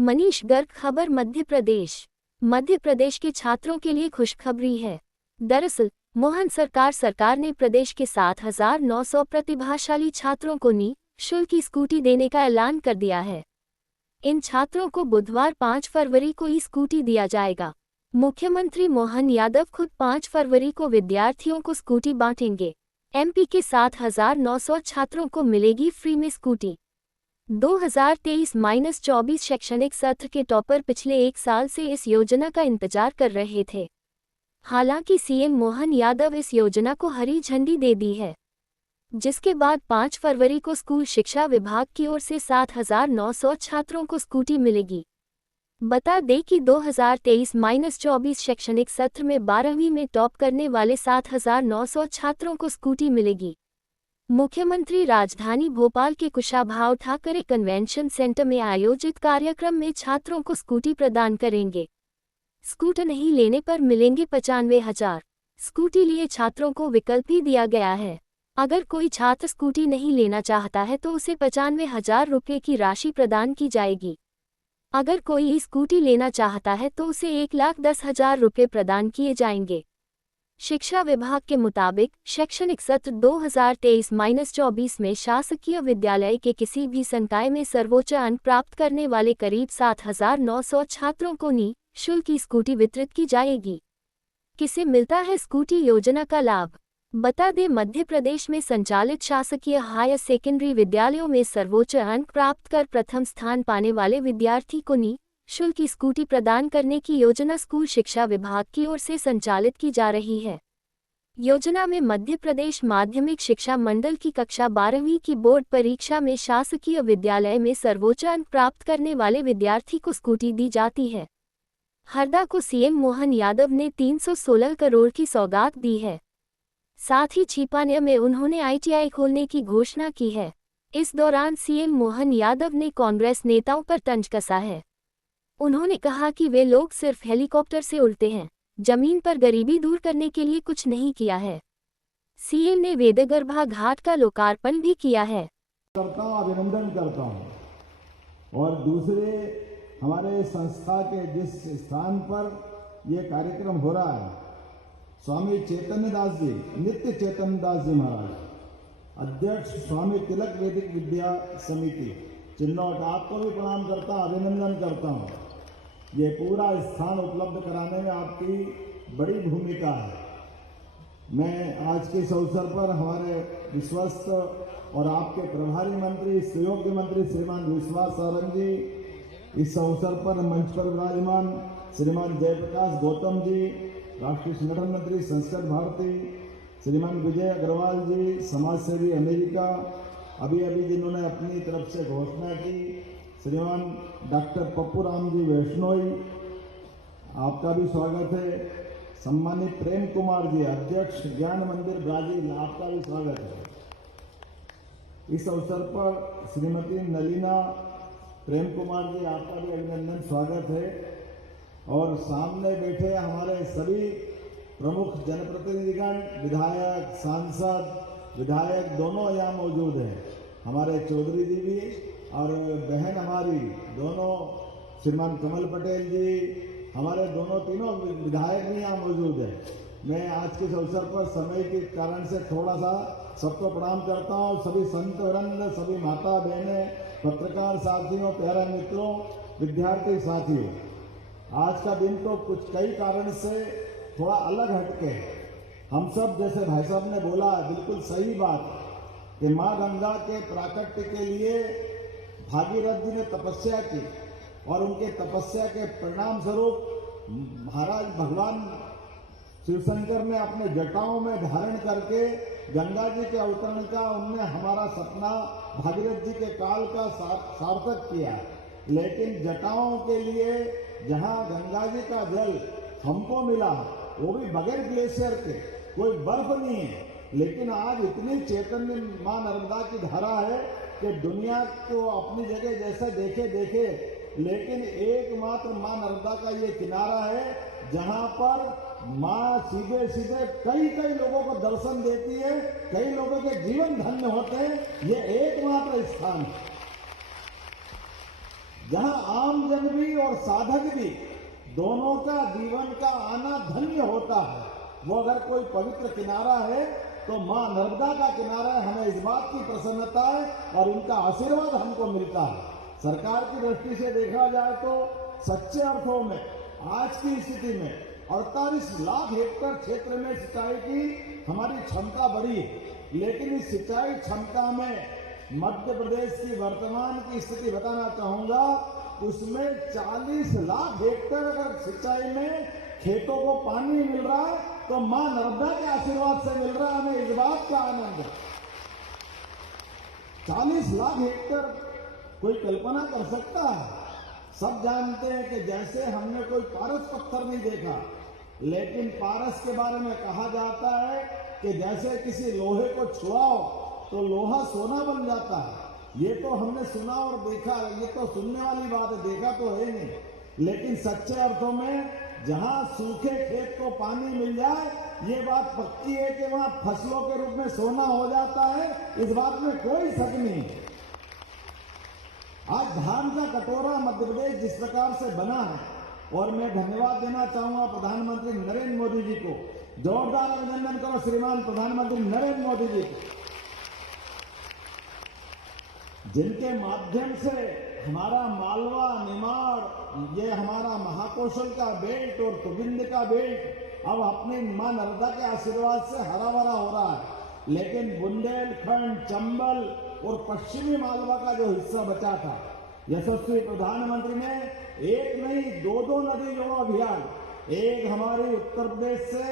मनीष गर्ग। खबर मध्य प्रदेश के छात्रों के लिए खुशखबरी है। दरअसल मोहन सरकार ने प्रदेश के 7,900 प्रतिभाशाली छात्रों को निःशुल्क स्कूटी देने का ऐलान कर दिया है। इन छात्रों को बुधवार 5 फरवरी को स्कूटी दिया जाएगा। मुख्यमंत्री मोहन यादव खुद 5 फरवरी को विद्यार्थियों को स्कूटी बांटेंगे। एमपी के 7,900 छात्रों को मिलेगी फ्री में स्कूटी। 2023-24 शैक्षणिक सत्र के टॉपर पिछले 1 साल से इस योजना का इंतजार कर रहे थे। हालांकि सीएम मोहन यादव इस योजना को हरी झंडी दे दी है, जिसके बाद 5 फरवरी को स्कूल शिक्षा विभाग की ओर से 7,900 छात्रों को स्कूटी मिलेगी। बता दें कि 2023-24 शैक्षणिक सत्र में 12वीं में टॉप करने वाले 7,900 छात्रों को स्कूटी मिलेगी। मुख्यमंत्री राजधानी भोपाल के कुशाभाऊ ठाकरे कन्वेंशन सेंटर में आयोजित कार्यक्रम में छात्रों को स्कूटी प्रदान करेंगे। स्कूटर नहीं लेने पर मिलेंगे 95,000। स्कूटी लिए छात्रों को विकल्प भी दिया गया है। अगर कोई छात्र स्कूटी नहीं लेना चाहता है तो उसे 95,000 रुपये की राशि प्रदान की जाएगी। अगर कोई स्कूटी लेना चाहता है तो उसे 1,10,000 रुपये प्रदान किए जाएंगे। शिक्षा विभाग के मुताबिक शैक्षणिक सत्र 2023-24 में शासकीय विद्यालय के किसी भी संकाय में सर्वोच्च अंक प्राप्त करने वाले करीब 7,900 छात्रों को निःशुल्क स्कूटी वितरित की जाएगी। किसे मिलता है स्कूटी योजना का लाभ? बता दें, मध्य प्रदेश में संचालित शासकीय हायर सेकेंडरी विद्यालयों में सर्वोच्च अंक प्राप्त कर प्रथम स्थान पाने वाले विद्यार्थी को निःशुल्क स्कूटी प्रदान करने की योजना स्कूल शिक्षा विभाग की ओर से संचालित की जा रही है। योजना में मध्य प्रदेश माध्यमिक शिक्षा मंडल की कक्षा 12वीं की बोर्ड परीक्षा में शासकीय विद्यालय में सर्वोच्च अंक प्राप्त करने वाले विद्यार्थी को स्कूटी दी जाती है। हरदा को सीएम मोहन यादव ने 316 करोड़ की सौगात दी है। साथ ही छिपानिया में उन्होंने आईटीआई खोलने की घोषणा की है। इस दौरान सीएम मोहन यादव ने कांग्रेस नेताओं पर तंज कसा है। उन्होंने कहा कि वे लोग सिर्फ हेलीकॉप्टर से उड़ते हैं, जमीन पर गरीबी दूर करने के लिए कुछ नहीं किया है। सीएम ने वेदगर्भा घाट का लोकार्पण भी किया है। अभिनंदन करता हूं। और दूसरे हमारे संस्था के जिस स्थान पर यह कार्यक्रम हो रहा है, स्वामी चैतन्य दास जी, नित्य चैतन्य दास जी महाराज, अध्यक्ष स्वामी तिलक वैदिक विद्या समिति चिन्नौट, आपको भी प्रणाम करता हूं, अभिनंदन करता हूं। ये पूरा स्थान उपलब्ध कराने में आपकी बड़ी भूमिका है। मैं आज के इस अवसर पर हमारे विश्वस्त और आपके प्रभारी मंत्री, सुयोग्य मंत्री श्रीमान विश्वास सारंग जी, इस अवसर पर मंच पर विराजमान श्रीमान जयप्रकाश गौतम जी, राष्ट्रीय संगठन मंत्री संस्कृत भारती, श्रीमान विजय अग्रवाल जी, समाजसेवी अमेरिका, अभी जिन्होंने अपनी तरफ से घोषणा की, श्रीमान डॉक्टर पप्पू राम जी वैष्णोई, आपका भी स्वागत है। सम्मानित प्रेम कुमार जी, अध्यक्ष ज्ञान मंदिर ब्राजील, आपका भी स्वागत है। इस अवसर पर श्रीमती नलिना प्रेम कुमार जी, आपका भी अभिनंदन, स्वागत है। और सामने बैठे हमारे सभी प्रमुख जनप्रतिनिधिगण, विधायक, सांसद, विधायक दोनों यहाँ मौजूद हैं। हमारे चौधरी जी भी और बहन हमारी दोनों श्रीमान कमल पटेल जी, हमारे तीनों विधायक भी यहाँ मौजूद हैं। मैं आज के इस अवसर पर समय के कारण से थोड़ा सा सबको प्रणाम करता हूँ। सभी संत वृंद, सभी माता बहनें, पत्रकार साथियों, प्यारे मित्रों, विद्यार्थी साथियों, आज का दिन तो कई कारण से थोड़ा अलग हटके है। हम सब, जैसे भाई साहब ने बोला, बिल्कुल सही बात कि माँ गंगा के प्राकट्य के लिए भागीरथ जी ने तपस्या की और उनके तपस्या के परिणाम स्वरूप महाराज भगवान शिवशंकर ने अपने जटाओं में धारण करके गंगा जी के अवतरण का, उनने हमारा सपना भागीरथ जी के काल का सार्थक किया। लेकिन जटाओं के लिए जहां गंगा जी का जल हमको मिला, वो भी बगैर ग्लेशियर के, कोई बर्फ नहीं है, लेकिन आज इतनी चैतन्य मां नर्मदा की धारा है कि दुनिया को अपनी जगह जैसे देखे, लेकिन एकमात्र मां नर्मदा का ये किनारा है जहां पर मां सीधे कई लोगों को दर्शन देती है, कई लोगों के जीवन धन्य होते हैं। ये एकमात्र स्थान है। जहां आम जन भी और साधक भी दोनों का जीवन का आना धन्य होता है। वो अगर कोई पवित्र किनारा है तो मां नर्मदा का किनारा है। हमें इस बात की प्रसन्नता है और उनका आशीर्वाद हमको मिलता है। सरकार की दृष्टि से देखा जाए तो सच्चे अर्थों में आज की स्थिति में 48 लाख हेक्टेयर क्षेत्र में सिंचाई की हमारी क्षमता बढ़ी है, लेकिन इस सिंचाई क्षमता में मध्य प्रदेश की वर्तमान की स्थिति बताना चाहूंगा। उसमें 40 लाख हेक्टेयर अगर सिंचाई में खेतों को पानी मिल रहा है तो मां नर्मदा के आशीर्वाद से मिल रहा है। हमें इस बात का आनंद है। 40 लाख हेक्टेयर कोई कल्पना कर सकता है? सब जानते हैं कि जैसे हमने कोई पारस पत्थर नहीं देखा, लेकिन पारस के बारे में कहा जाता है कि जैसे किसी लोहे को छुआओ तो लोहा सोना बन जाता है। ये तो हमने सुना और देखा, ये तो सुनने वाली बात है, देखा तो है नहीं। लेकिन सच्चे अर्थों में जहां सूखे खेत को पानी मिल जाए, ये बात पक्की है कि वहां फसलों के रूप में सोना हो जाता है। इस बात में कोई शक नहीं। आज धान का कटोरा मध्य प्रदेश जिस प्रकार से बना है, और मैं धन्यवाद देना चाहूंगा प्रधानमंत्री नरेंद्र मोदी जी को। जोरदार अभिनंदन करो श्रीमान प्रधानमंत्री नरेंद्र मोदी जी को, जिनके माध्यम से हमारा मालवा, निमाड़, ये हमारा महाकौशल का बेल्ट और तुबिंद का बेल्ट अब अपने मां नर्मदा के आशीर्वाद से हरा भरा हो रहा है। लेकिन बुंदेलखंड, चंबल और पश्चिमी मालवा का जो हिस्सा बचा था, यशस्वी प्रधानमंत्री ने एक नहीं दो नदी जोड़ो अभियान, एक हमारी उत्तर प्रदेश से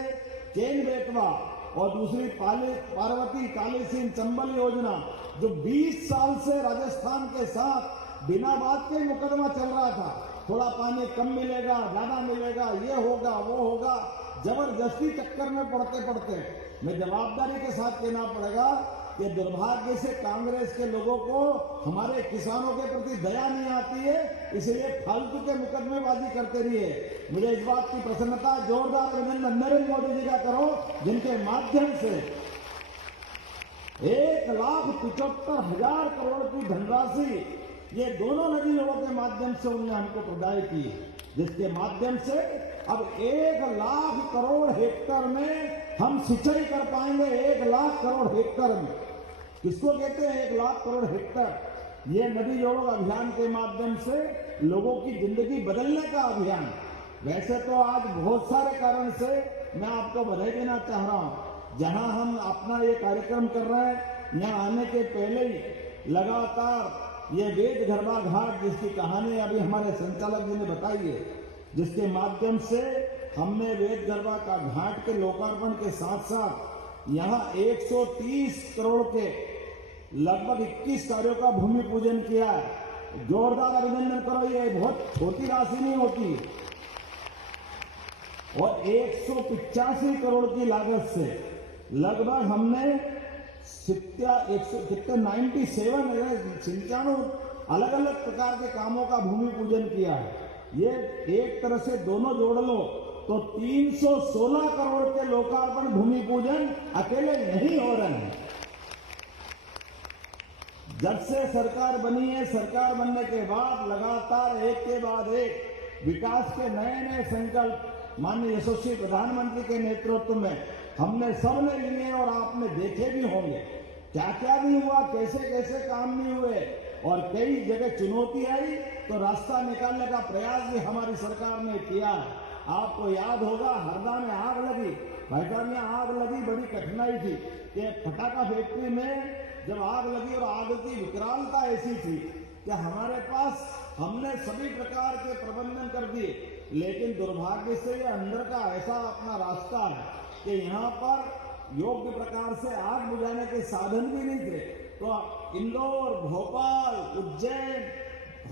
केन बेतवा और दूसरी पार्वती काली सिंह चंबल योजना, जो 20 साल से राजस्थान के साथ बिना बात के मुकदमा चल रहा था। थोड़ा पानी कम मिलेगा, ज्यादा मिलेगा, ये होगा वो होगा, जबरदस्ती चक्कर में पड़ते पड़ते मैं जवाबदारी के साथ कहना पड़ेगा कि दुर्भाग्य से कांग्रेस के लोगों को हमारे किसानों के प्रति दया नहीं आती है, इसलिए फालतू के मुकदमेबाजी करते रहिए। मुझे इस बात की प्रसन्नता, जोरदार अभिनंदन नरेंद्र मोदी जी का करो, जिनके माध्यम से 1,75,000 करोड़ की धनराशि ये दोनों नदी जोड़ों के माध्यम से उन्होंने हमको प्रदान की, जिसके माध्यम से अब 1 लाख करोड़ हेक्टेयर में हम सिंचाई कर पाएंगे। 1 लाख करोड़ हेक्टेयर में, किसको कहते हैं 1 लाख करोड़ हेक्टेयर? ये नदी जोड़ो अभियान के माध्यम से लोगों की जिंदगी बदलने का अभियान। वैसे तो आज बहुत सारे कारण से मैं आपको बधाई देना चाह रहा हूं। जहां हम अपना ये कार्यक्रम कर रहे हैं, यहां आने के पहले ही लगातार ये वेद गरबा घाट, जिसकी कहानी अभी हमारे संचालक जी ने बताई है, जिसके माध्यम से हमने वेद गरबा का घाट के लोकार्पण के साथ साथ यहां 130 करोड़ के लगभग 21 कार्यों का भूमि पूजन किया है। जोरदार अभिनंदन करो, ये बहुत छोटी राशि नहीं होती। और 185 करोड़ की लागत से लगभग हमने 97 अलग अलग प्रकार के कामों का भूमि पूजन किया है। ये एक तरह से दोनों जोड़ लो तो 316 करोड़ के लोकार्पण भूमि पूजन अकेले नहीं हो रहे हैं। जब से सरकार बनी है, सरकार बनने के बाद लगातार एक के बाद एक विकास के नए नए संकल्प माननीय यशस्वी प्रधानमंत्री के नेतृत्व में हमने सबने लिए और आपने देखे भी होंगे क्या क्या नहीं हुआ, कैसे कैसे काम नहीं हुए, और कई जगह चुनौती आई तो रास्ता निकालने का प्रयास भी हमारी सरकार ने किया है। आपको याद होगा हरदा में आग लगी, भाई साहब यहाँ आग लगी, बड़ी कठिनाई थी कि पटाखा फैक्ट्री में जब आग लगी और आग की विकरालता ऐसी थी कि हमारे पास हमने सभी प्रकार के प्रबंधन कर दिए, लेकिन दुर्भाग्य से ये अंदर का ऐसा अपना रास्ता है कि यहाँ पर योग्य प्रकार से आग बुझाने के साधन भी नहीं थे। तो इंदौर, भोपाल, उज्जैन,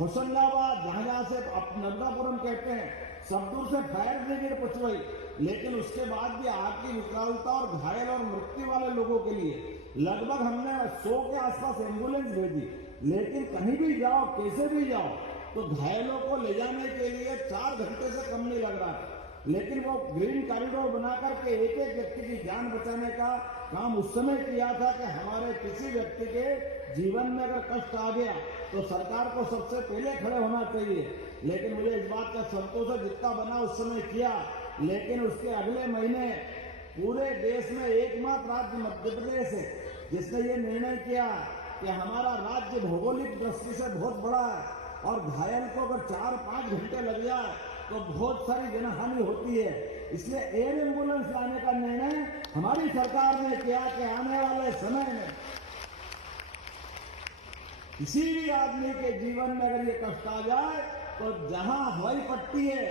होशंगाबाद, जहां से नर्मदापुरम कहते हैं, सब दूर से फायर ब्रिगेड पहुंचवाई, लेकिन उसके बाद भी आग की विकरालता और घायल और मृत्यु वाले लोगों के लिए लगभग हमने 100 के आसपास एम्बुलेंस भेजी। लेकिन कहीं भी जाओ, कैसे भी जाओ, तो घायलों को ले जाने के लिए 4 घंटे से कम नहीं लग रहा है। लेकिन वो ग्रीन कॉरिडोर बना करके एक एक व्यक्ति की जान बचाने का काम उस समय किया था कि हमारे किसी व्यक्ति के जीवन में अगर कष्ट आ गया तो सरकार को सबसे पहले खड़े होना चाहिए। लेकिन मुझे इस बात का संतोष है, जितना बना उस समय किया, लेकिन उसके अगले महीने पूरे देश में एकमात्र राज्य मध्य प्रदेश है जिसने ये निर्णय किया कि हमारा राज्य भौगोलिक दृष्टि से बहुत बड़ा है और घायल को अगर 4-5 घंटे लग जाए तो बहुत सारी जनहानि होती है। इसलिए एयर एम्बुलेंस लाने का निर्णय हमारी सरकार ने किया कि आने वाले समय में किसी भी आदमी के जीवन में अगर ये कष्ट आ जाए तो जहां हवाई पट्टी है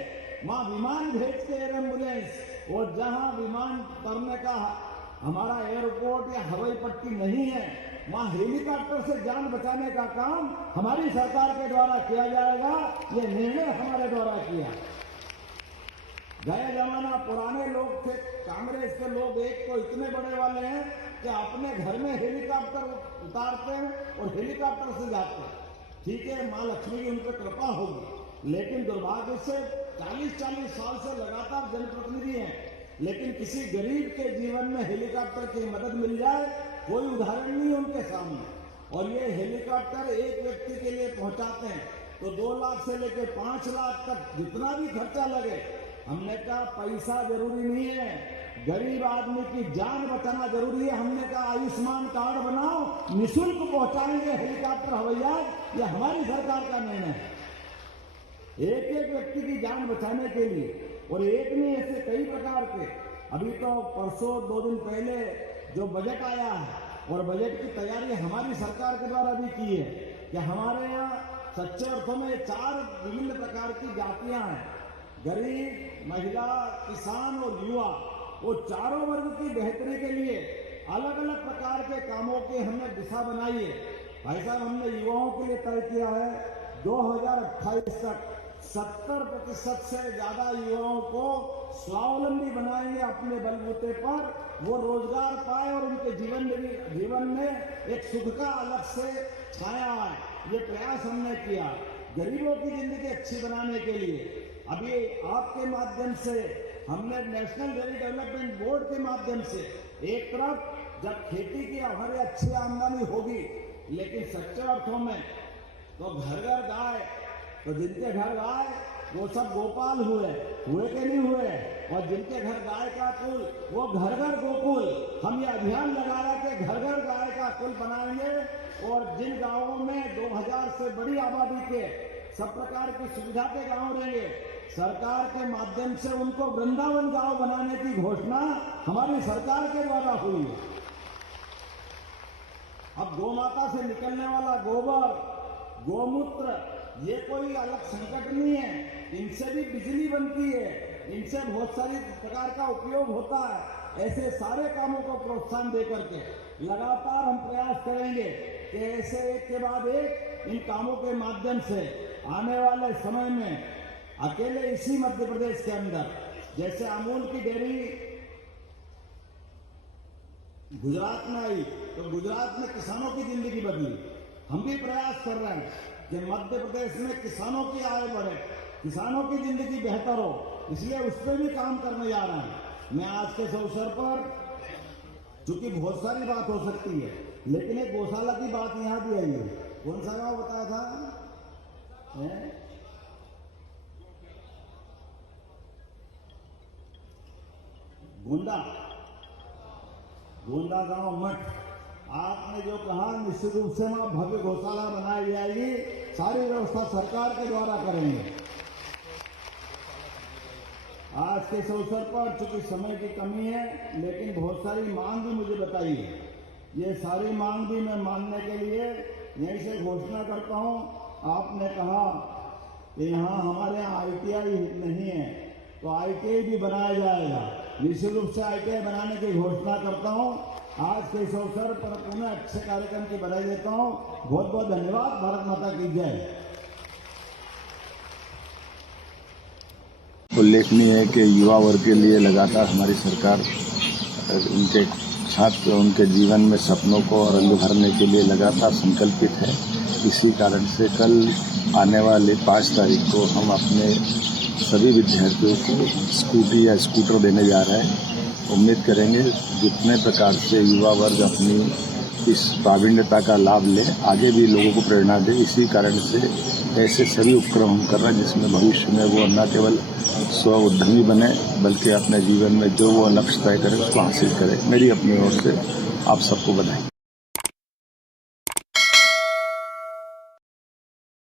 वहां विमान भेज के एयर एम्बुलेंस, और जहां विमान करने का हमारा एयरपोर्ट या हवाई पट्टी नहीं है वहां हेलीकॉप्टर से जान बचाने का काम हमारी सरकार के द्वारा किया जाएगा। ये निर्णय हमारे द्वारा किया। गया जमाना पुराने लोग थे, कांग्रेस के लोग एक तो इतने बड़े वाले हैं कि अपने घर में हेलीकॉप्टर उतारते हैं और हेलीकॉप्टर से जाते हैं। ठीक है, मां लक्ष्मी की उन पर कृपा होगी, लेकिन दुर्भाग्य से 40-40 साल से लगातार जनप्रतिनिधि हैं, लेकिन किसी गरीब के जीवन में हेलीकॉप्टर की मदद मिल जाए कोई उदाहरण नहीं है उनके सामने। और ये हेलीकॉप्टर एक व्यक्ति के लिए पहुंचाते हैं तो 2 लाख से लेकर 5 लाख तक जितना भी खर्चा लगे, हमने कहा पैसा जरूरी नहीं है, गरीब आदमी की जान बचाना जरूरी है। हमने कहा आयुष्मान कार्ड बनाओ, निःशुल्क पहुंचाएंगे हेलीकॉप्टर हवाई जहाज। ये हमारी सरकार का निर्णय है, एक एक व्यक्ति की जान बचाने के लिए। और एक नहीं, ऐसे कई प्रकार के। अभी तो परसों 2 दिन पहले जो बजट आया है और बजट की तैयारी हमारी सरकार के द्वारा भी की है कि हमारे यहाँ सच्चे अर्थों में 4 विभिन्न प्रकार की जातियां हैं, गरीब, महिला, किसान और युवा। वो चारों वर्ग की बेहतरी के लिए अलग अलग प्रकार के कामों की हमने दिशा बनाई है। भाई साहब, हमने युवाओं के लिए तय किया है 2028 तक 70% से ज्यादा युवाओं को स्वावलंबी बनाएंगे, अपने बलबूते पर वो रोजगार पाए और उनके जीवन में एक सुख का अलग से छाया आए। ये प्रयास हमने किया गरीबों की जिंदगी अच्छी बनाने के लिए। अभी आपके माध्यम से हमने नेशनल डेयरी डेवलपमेंट बोर्ड के माध्यम से एक तरफ जब खेती की हमारी अच्छी आमदनी होगी, लेकिन सच्चे अर्थों में तो घर घर गाय, तो जिनके घर गाय वो सब गोपाल हुए के नहीं हुए, और जिनके घर गाय का कुल वो घर घर गोकुल। हम ये अभियान लगाया कि घर घर गाय का कुल बनाएंगे, और जिन गांवों में 2000 से बड़ी आबादी के सब प्रकार की सुविधा के गांव रहेंगे, सरकार के माध्यम से उनको वृंदावन गांव बनाने की घोषणा हमारी सरकार के द्वारा हुई है। अब गौमाता से निकलने वाला गोबर, गोमूत्र, ये कोई अलग संकट नहीं है, इनसे भी बिजली बनती है, इनसे बहुत सारी प्रकार का उपयोग होता है। ऐसे सारे कामों को प्रोत्साहन देकर के लगातार हम प्रयास करेंगे कि ऐसे एक के बाद एक इन कामों के माध्यम से आने वाले समय में अकेले इसी मध्य प्रदेश के अंदर जैसे अमूल की डेयरी गुजरात में आई तो गुजरात में किसानों की जिंदगी बदली। हम भी प्रयास कर रहे हैं कि मध्य प्रदेश में किसानों की आय बढ़े, किसानों की जिंदगी बेहतर हो, इसलिए उस पर भी काम करने जा रहे हैं। मैं आज के इस अवसर पर, चूंकि बहुत सारी बात हो सकती है, लेकिन एक गौशाला की बात यहाँ भी आई है। कौन सा गांव बताया था? गोंदा गांव मठ। आपने जो कहा, निश्चित रूप से वहां भव्य गौशाला बनाई जाएगी, सारी व्यवस्था सरकार के द्वारा करेंगे। आज के इस अवसर पर चूंकि समय की कमी है, लेकिन बहुत सारी मांग भी मुझे बताई है। ये सारी मांग भी मैं मानने के लिए यहीं से घोषणा करता हूं। आपने कहा कि यहाँ हमारे यहाँ ITI नहीं है, तो ITI भी बनाया जाएगा। निश्चित रूप से ITI बनाने की घोषणा करता हूं। आज के इस अवसर पर पुनः अच्छे कार्यक्रम की बधाई देता हूं। बहुत बहुत धन्यवाद। भारत माता की जय। उल्लेखनीय है कि युवा वर्ग के लिए लगातार हमारी सरकार उनके छात्र, उनके जीवन में सपनों को और रंग भरने के लिए लगातार संकल्पित है। इसी कारण से कल आने वाले 5 तारीख को हम अपने सभी विद्यार्थियों को स्कूटी या स्कूटर देने जा रहे हैं। उम्मीद करेंगे जितने प्रकार से युवा वर्ग अपनी इस प्रावीण्यता का लाभ ले, आगे भी लोगों को प्रेरणा दे। इसी कारण से ऐसे सभी उपक्रम हम कर रहे हैं जिसमें भविष्य में वो न केवल स्व उद्यमी बने बल्कि अपने जीवन में जो वो लक्ष्य तय करे उसको हासिल करे। मेरी अपनी ओर से आप सबको बधाई।